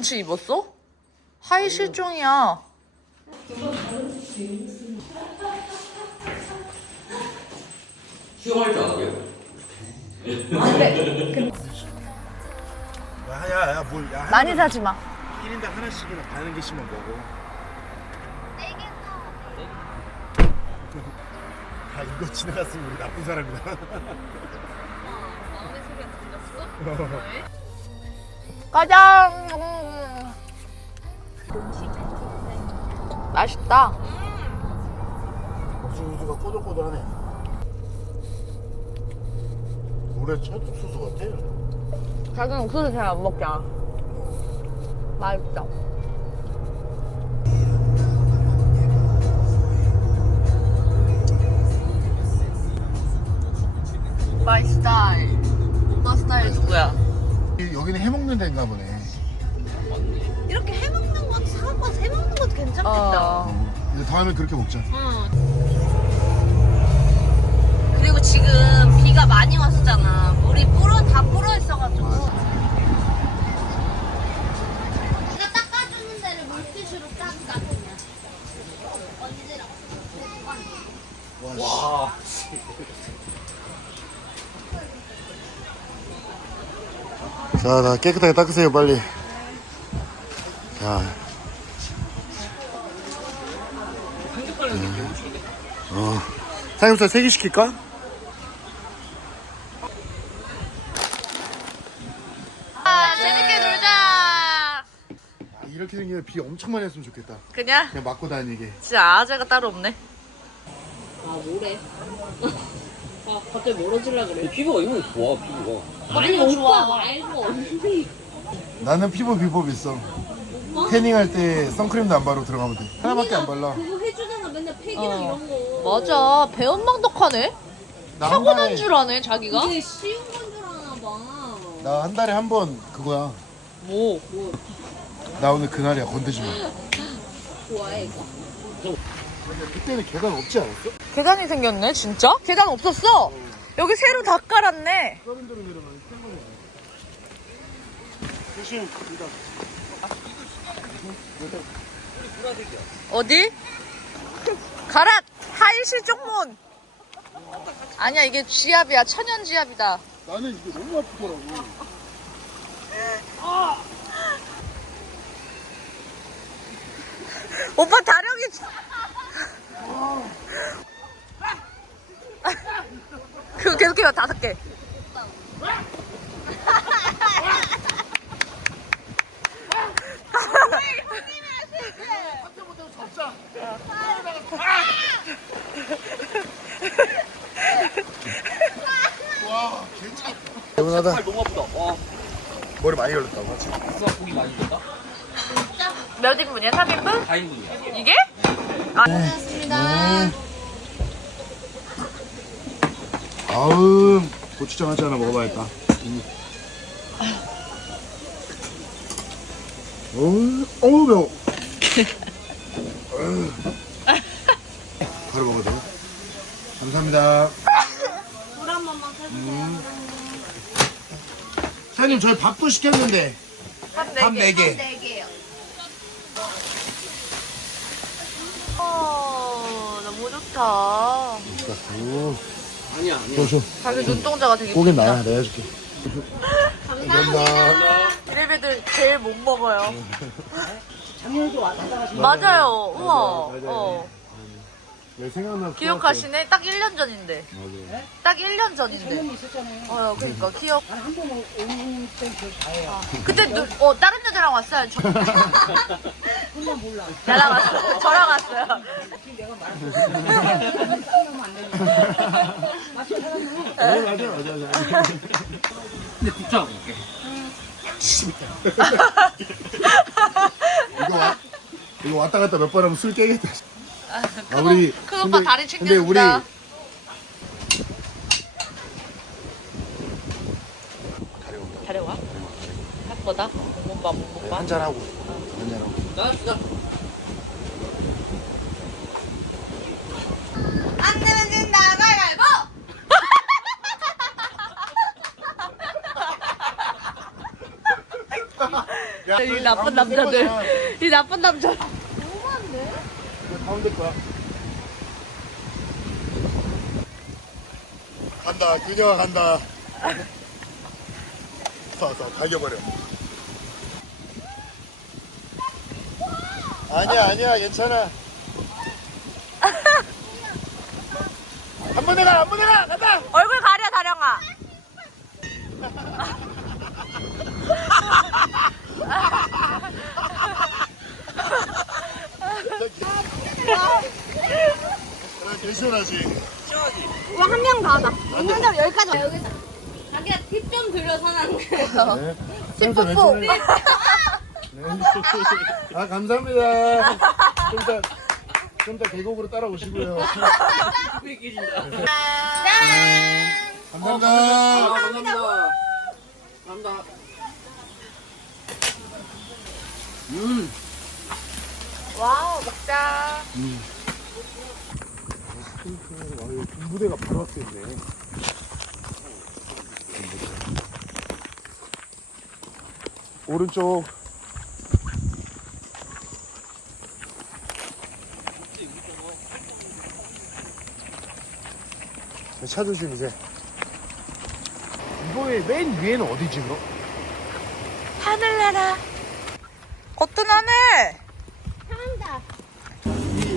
팬츠 입었어? 하이 실종이야. 수영할 줄 알아요? 야야 야 뭘 야, 많이 사지 마. 1인당 하나씩이나 반은 개씩만 먹어 아 이거 지나갔으면 우리 나쁜 사람이다 가장 맛있다. 옥수수가 꼬들꼬들하네 올해 첫 옥수수 같아 자기는 옥수수 잘 안 먹잖아. 맛있다. 여기는 해먹는 데인가 보네 이렇게 해먹는 것도 사고 해먹는 것도 괜찮겠다. 어. 이제 다음에 그렇게 먹자 그리고 지금 비가 많이 왔었잖아. 물이 불어 다 불어 있어가지고. 이거 닦아주는 데를 물티슈로 닦아 그냥. 언니들아. 와. 자, 나 깨끗하게 닦으세요, 빨리. 자. 어. 삼겹살 3개 시킬까? 아, 재밌게 놀자. 아, 이렇게 생기면 비 엄청 많이 했으면 좋겠다. 그냥 그냥 맞고 다니게. 진짜 아재가 따로 없네. 아 뭐래? 아 갑자기 멀어질라 그래. 피부가 이거 좋아, 피부가. 아니 오빠 말고. 나는 피부 비법 있어. 태닝할 때 선크림도 안 바르고 들어가면 돼. 하나밖에 안 발라. 그거 해주잖아 맨날 팩이랑 어. 이런 거. 맞아. 배은망덕하네. 나 한 타고난 달에, 줄 아네, 자기가. 이게 쉬운 건 줄 아나 봐. 나 한 달에 한 번 그거야. 뭐? 나 오늘 그날이야. 건드지 마. 좋아해 이거. 그때는 계단 없지 않았어? 계단이 생겼네, 진짜? 계단 없었어. 여기 새로 다 깔았네. 내려가면 큰. 조심, 계단. 어디? 가라! 하이 실종문! 아니야, 이게 쥐압이야. 천연 쥐압이다. 나는 이게 너무 아프더라고. 오빠 다령이. 그거 계속 해요, 다섯 개. 대단하다. 너무 아프다. 와. 머리 많이 걸렸다고 하지. 수학 고기 많이 줬다? 몇 인분이야? 3인분? 4인분이야. 이게? 아, 아우, 고추장 한잔 하나 먹어봐야겠다. 음. 어우, 어우, 매워. 바로 먹어도 돼? 감사합니다. 물 한 번만 음. 사장님, 저희 밥도 시켰는데. 밥밥 4개. 4개. 네개 좋다. 오, 아니야, 아니야. 줘, 줘. 자기 눈동자가 되게 고긴. 나야, 내가 해줄게. 감사합니다. 이래봬들 제일 못 먹어요. 작년에도 왔다 갔다 맞아요. 우와. 맞아요. 어. 네, 생각나. 기억하시네? 딱 1년 전인데. 맞아요. 딱 1년 전인데. 있었잖아요. 어, 그러니까 기억. 아니 한번 오는 때그 다예요. 그때 누, 어, 다른 여자랑 왔어요. 저, 그건 몰라. 나랑 왔어요. 저랑 왔어요. 지금 내가 안 되니까. 맞죠 사장님? 네, 맞아요, 맞아요, 맞아요. 근데 국자하고 올게. 이거 와, 이거 왔다 갔다 몇 번 하면 술 깨겠다. 아, 우리- 오, 큰 오빠 근데- 다리 근데 우리 챙겨준다. 다려와? 할 거다? 못 봐, 못 봐. 한잔 하고, 한잔 하고. 안 되면 진다 가위바위보. 이 나쁜 남자들. 이 나쁜 남자. 가운데 거야. 간다, 그녀가 간다. 쏴, 쏴, 갈겨버려. 아니야, 아니야, 괜찮아. 한 번에 가, 한 번에 가, 간다! 얼굴 가려 다령아. 아, 개 시원하지? 한명 더 하자. 있는 대로 여기까지 와, 여기서. 자기야 팁좀 들려 선한데. 네. 쌤도 왼손을. 네. 아, 감사합니다. 좀 이따, 좀 이따 계곡으로 따라오시고요. 감사합니다. 감사합니다. 감사합니다. 음. 와우 먹자. 군부대가 바로 앞에 있네. 오른쪽. 네, 차 조심 이제. 이거의 맨 위에는 어디지 그럼? 하늘나라. 겉은 하늘.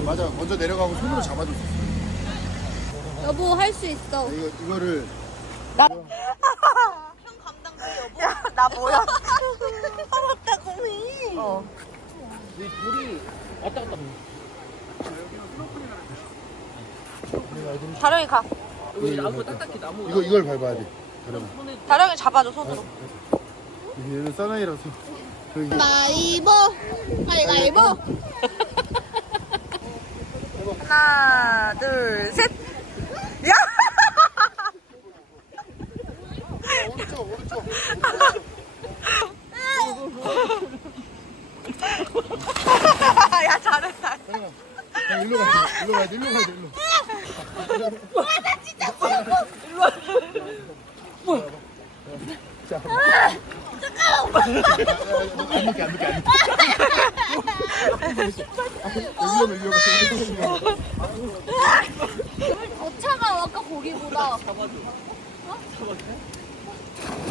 이 맞아 먼저 내려가고 손으로 잡아줬어. 여보 할 수 있어. 이거 이거를 야, 나 뭐야? 하맙다 고민. 어. 이 둘이 왔다 갔다. 다령이 가. 여기 나무 딱딱히 나무. 이거 이걸 밟아야 돼. 그러면 다령이 잡아줘 손으로. 이게 사나이라서 여기 가위보. 가위보. 하나, 둘, 셋. 야! 오른쪽 오른쪽. 야 잘했다. 야, 일로 가. 일로 가야 돼. 일로 가야 돼. 일로. 자. 안 늦게 안 늦게 안 늦게. 여기로 밀려가. 더 차가워 아까 고기보다.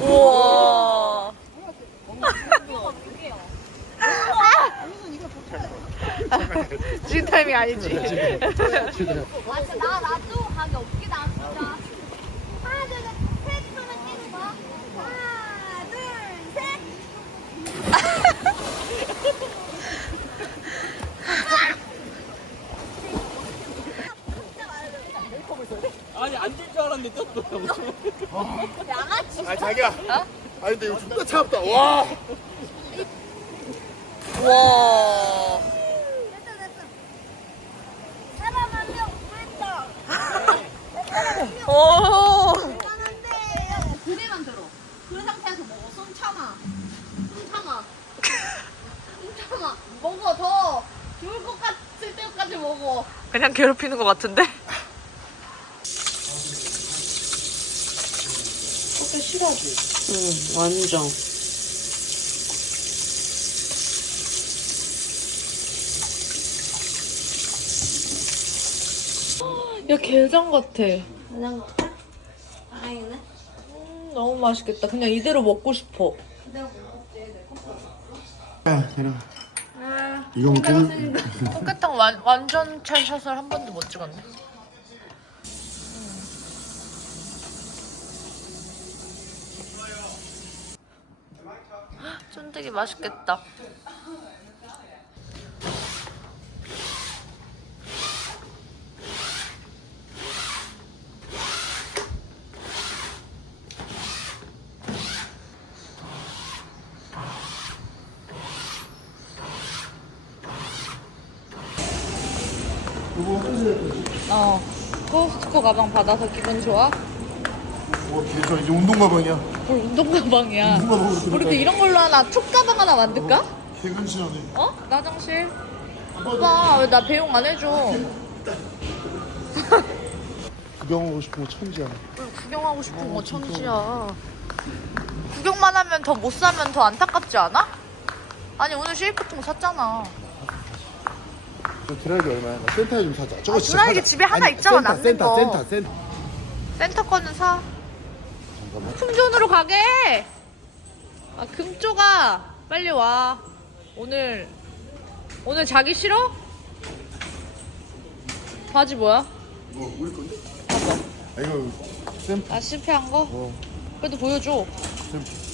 우와. 지금 타이밍 아니지. 맞아 나 나도 가게 없게 나 진짜. 하나 둘셋 하면 뛰는 거야. 하나 둘 셋. 아니 앉을 줄 알았는데 떴어. 양아치. 아 자기야. 아 근데 이거 진짜 차갑다. 와. 와. 됐다 됐다. 사람 한명 구했다. 오. 대단한데. 그대만 들어. 그 상태에서 먹어. 손 참아. 손 참아. 손 참아. 먹어 더. 죽을 것 같을 때까지 먹어. 그냥 괴롭히는 것 같은데? 응, 완전. 야, 게장 같아. 그냥 먹자. 다행이네. 음, 너무 맛있겠다. 그냥 이대로 먹고 싶어. 야, 대라. 이거 먹고 꽃게탕 완, 완전 찰샷을 한 번도 못 찍었네. 쫀득이 맛있겠다. 어. 코스트코 가방 받아서 기분 좋아? 뭐저 이제 운동 가방이야. 뭘 운동 가방이야. 운동 가방으로 우리도 들어가야 이런 걸로 하나 툭 가방 하나 만들까? 개근시하네. 어? 나장실. 오빠 왜 나 배용 안 해줘? 구경하고 싶은 거 천지야. 구경하고 싶은 거 천지야. 구경만 하면 더 못 사면 더 안타깝지 않아? 아니 오늘 쉐이크통 샀잖아. 저 드라이기 얼마야? 나 센터에 좀 사자. 저거 아, 진짜 드라이기 사자. 집에 하나 있잖아, 센터, 남는 센터, 거. 센터, 센터. 센터 거는 사. 잠깐만. 품존으로 가게. 아 금조가 빨리 와. 오늘 오늘 자기 싫어? 바지 뭐야? 뭐 우리 건데? 봐봐. 아 이거 샘플. 아 실패한 거? 어. 그래도 보여줘. 샘플.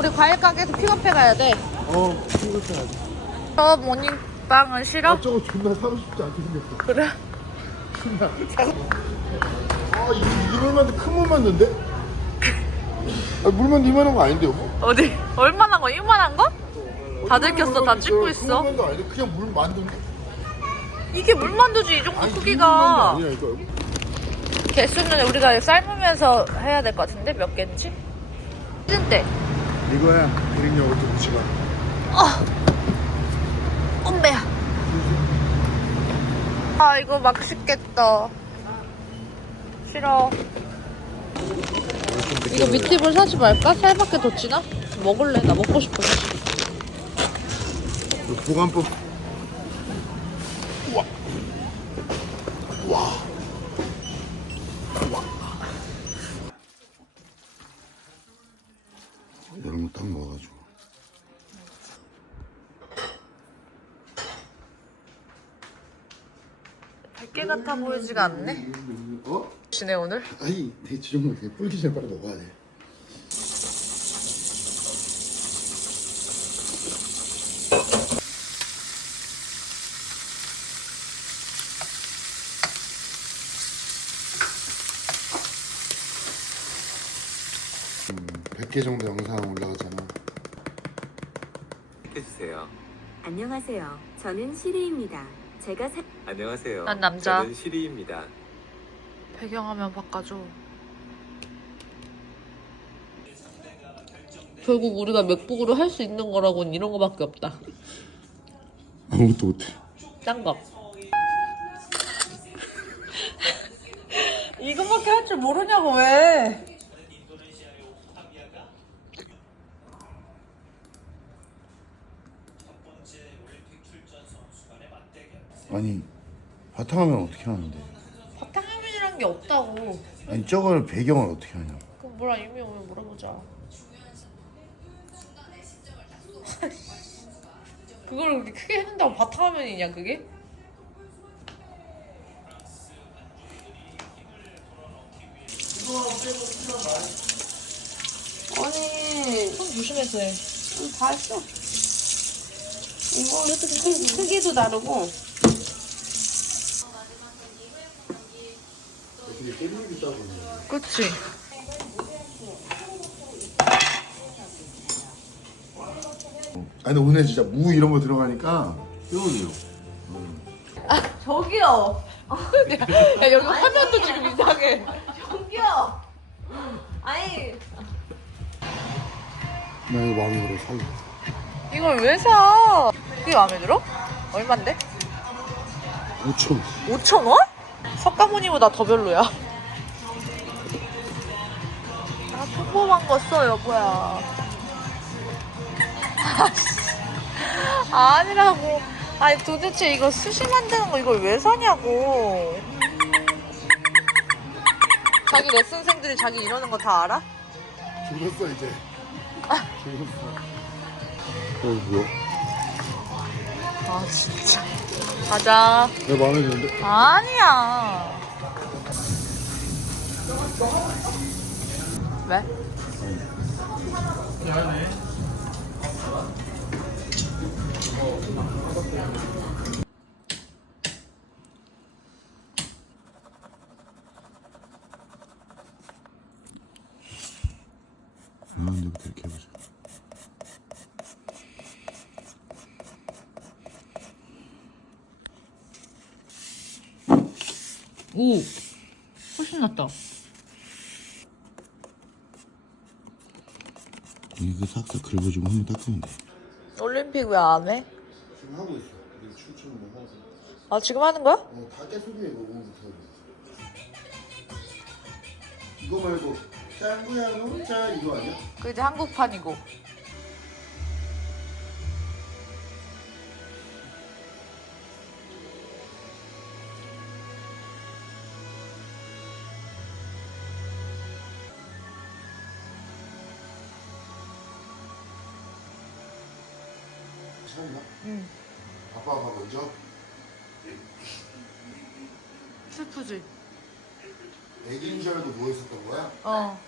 우리 과일 가게에서 픽업해 가야 돼. 어, 이거 사야지. 저 모닝빵은 싫어? 아 저거 존나 사고 싶지 않게 생겼어. 그래? 존나. 아 이, 이럴 만도 큰 물만두인데? 아, 물만두 이만한 거 아닌데 여보? 어디? 얼마나 거? 이만한 거? 다 들켰어. 다 찍고 큰 있어. 물만두 아닌데 그냥 물만두인데? 이게 물만두지 이 정도 아니 크기가. 아니야 이거 여보? 개수는 우리가 삶으면서 해야 될 것 같은데 몇 개인지? 시즌 때. 이거야 그릭 요거트 무치가. 엄매야. 아 이거 맛있겠다. 싫어. 이거 밑tip을 사지 말까? 살밖에 더 지나? 먹을래? 나 먹고 싶어. 사실. 그 보관법. 우와. 와. 이런 거 딱 먹어가지고. 백개 같아 보이지가 않네. 어? 지네 오늘? 아니, 대추 좀 이렇게 불기 전에 빨리 먹어야 돼. 음, 100개 정도 영상 올라가잖아. 해주세요. 안녕하세요. 저는 시리입니다. 제가 사... 안녕하세요. 난 남자. 저는 시리입니다. 배경화면 바꿔줘. 결국 우리가 맥북으로 할 수 있는 거라고는 이런 거밖에 없다. 아무것도 못해. 짠 거. 이거밖에 할 줄 모르냐고 왜? 아니, 바탕화면 어떻게 하는데? 바탕화면이란 게 없다고. 아니, 저걸 배경을 어떻게 하냐? 그럼 뭐라 이미 오면 물어보자. 그걸 그렇게 크게 해놓는다고 바탕화면이냐 그게? 아니, 손 조심해서 해. 다 했어. 이거 크, 크기도 다르고. 그치? 아니, 근데 오늘 진짜 무 이런 거 들어가니까 효은이요. 저기요. 야 여기 화면도 지금 이상해. 저기요. 아니 나 이거 마음에 들어 살려. 이걸 왜 사? 그게 마음에 들어? 얼만데? 5천 원. 5천 원? 석가모니보다 더 별로야. 아 평범한 거 써 여보야. 아, 아니라고. 아니 도대체 이거 수시 만드는 거 이걸 왜 사냐고. 자기 레슨생들이 자기 이러는 거 다 알아? 죽었어 이제. 죽었어. 어 뭐야? 아 진짜. 가자. 내 마음에 드는데? 아니야. 왜? 아 근데부터 이렇게 해보자. 오, 훨씬 낫다. 이거 싹싹 긁어주고 한번 닦으면 돼. 올림픽 왜 안 해? 지금 하고 있어. 이거 추천 뭐 하고. 아 지금 하는 거야? 어다 깨소리해 이거 오늘부터. 이거 말고 짱구야 놀자 이거 아니야? 그 이제 한국판이고. 괜찮나? 응. 아빠가 먼저 슬프지? 애기인 줄 알고 누워있었던 거야? 어.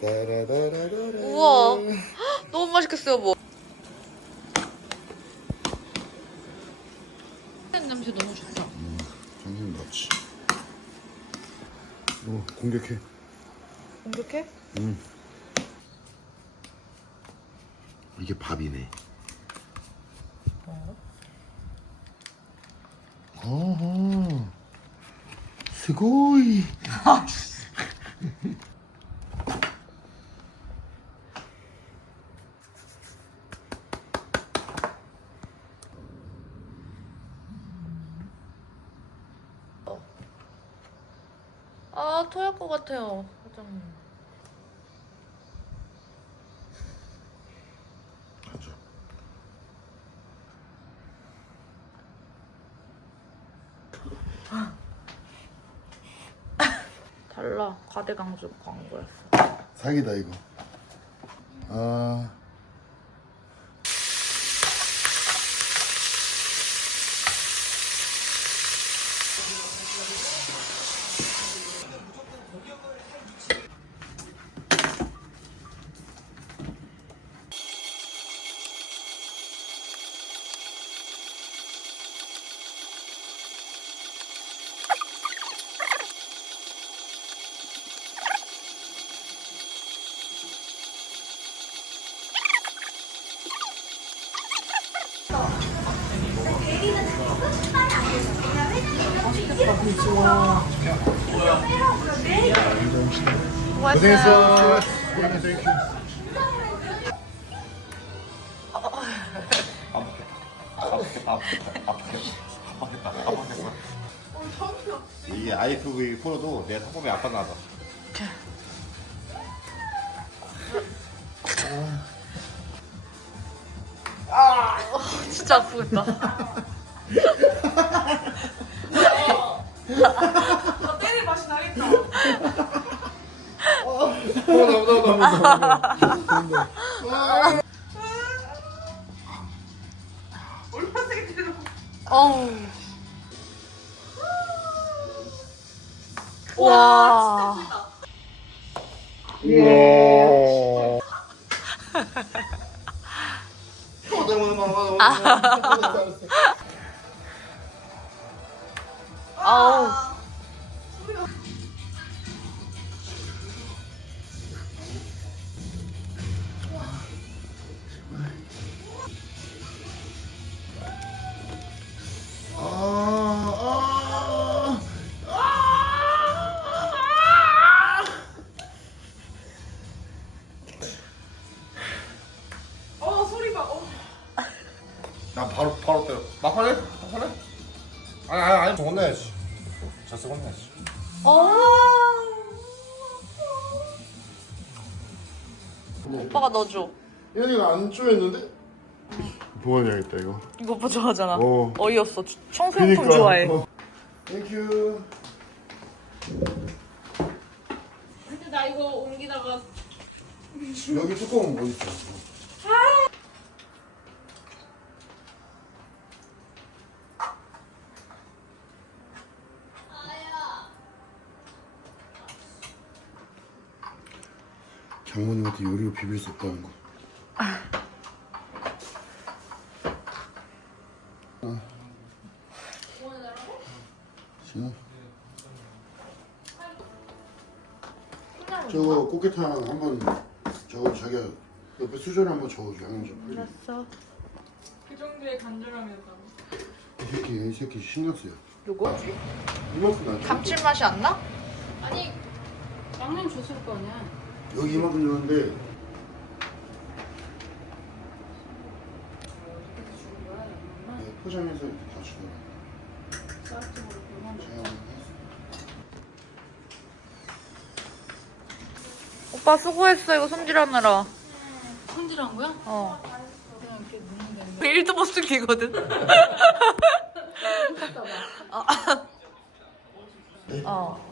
따라라라라라 우와. 너무 맛있겠어요, 뭐. 냄새 너무 좋다. 정신 넣지. 어 공격해. 공격해? 응. 이게 밥이네. 어허. 스고이 아, 토할 것 같아요, 사장님. 가자 달라. 과대강주 광고였어. 사기다 이거 아 고생했어 땡큐 이게 IFV 프로도 내 상품이 아빠 나다. 진짜 아프겠다. 어우. 와. 아우. 아, 안 쪼였는데? 보관해야겠다 이거 이거 오빠 좋아하잖아. 어. 어이없어. 청소용품 좋아해. 어. 땡큐 근데 나 이거 옮기다가 여기 뚜껑은 뭐 있어? 장모님한테 요리로 비빌 수 없다는 거. 삼계탕 한번 저거 저기 옆에 수전 한번 저어줘 양념 좀. 알았어. 그 정도의 간절함이었다고. 이 새끼 이 새끼 신났어요 요거? 이만큼 나. 감칠맛이 안 나? 아니 양념 줬을 거 아니야. 여기 이만큼 줬는데 네, 포장해서 이렇게 다 주더라. 오빠 수고했어 이거 손질하느라. 손질한 거야? 어. 그냥 이렇게 넣는 게 아니라. 일도 못 숨기거든. 어. 어.